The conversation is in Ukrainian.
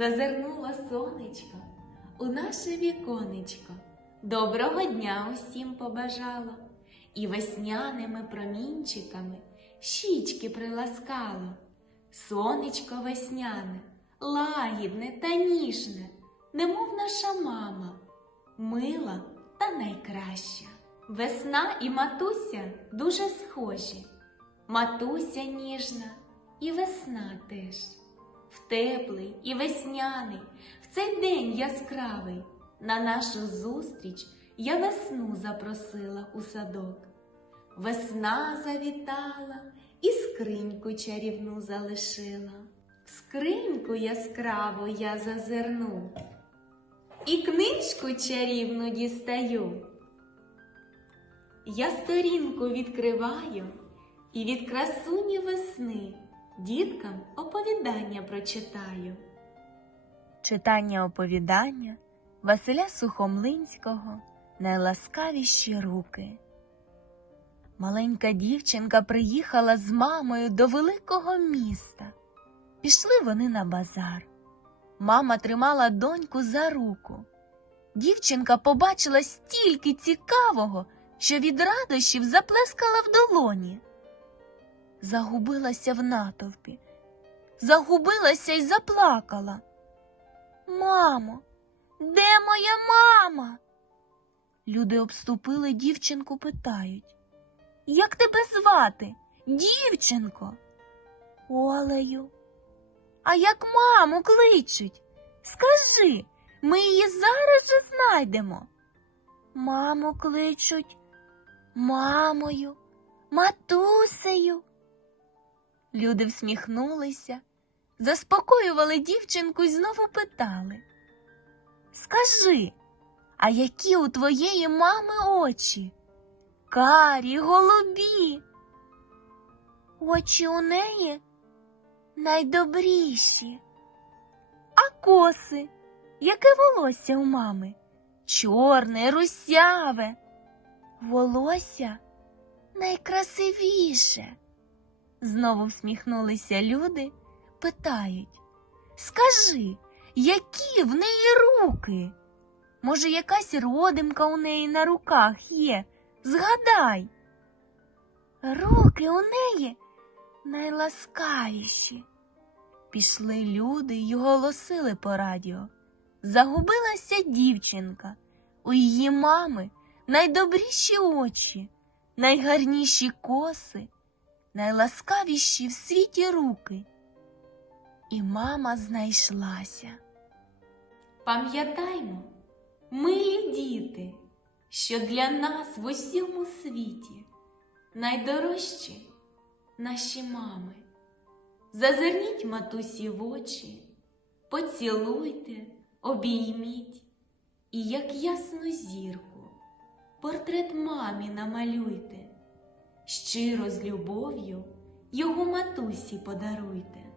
зазирнуло сонечко у наше віконечко. Доброго дня усім побажало, і весняними промінчиками щічки приласкало. Сонечко весняне, лагідне та ніжне, немов наша мама, мила та найкраща. Весна і матуся дуже схожі. Матуся ніжна і весна теж. В теплий і весняний, в цей день яскравий, на нашу зустріч я весну запросила у садок. Весна завітала і скриньку чарівну залишила. В скриньку яскраву я зазирну і книжку чарівну дістаю. Я сторінку відкриваю і від красуні весни діткам оповідання прочитаю. Читання оповідання Василя Сухомлинського Найласкавіші руки. Маленька дівчинка приїхала з мамою до великого міста. Пішли вони на базар. Мама тримала доньку за руку. Дівчинка побачила стільки цікавого, що від радощів заплескала в долоні. Загубилася в натовпі, загубилася й заплакала. Мамо, де моя мама? Люди обступили дівчинку, питають. Як тебе звати, дівчинко? Олею. А як маму кличуть? Скажи, ми її зараз же знайдемо. Маму кличуть мамою, матусею. Люди всміхнулися, заспокоювали дівчинку і знову питали. Скажи, а які у твоєї мами очі? Карі, голубі. Очі у неї найдобріші. А коси, яке волосся у мами? Чорне, русяве. Волосся найкрасивіше. Знову всміхнулися люди, питають Скажи, які в неї руки? Може, якась родимка у неї на руках є? Згадай. Руки у неї найласкавіші. Пішли люди й голосили по радіо. Загубилася дівчинка. У її мами найдобріші очі, найгарніші коси, найласкавіші в світі руки. І мама знайшлася. Пам'ятаймо, милі діти, що для нас в усьому світі найдорожчі наші мами. Зазирніть матусі в очі, поцілуйте, обійміть, і як ясну зірку, портрет мамі намалюйте, щиро з любов'ю його матусі подаруйте.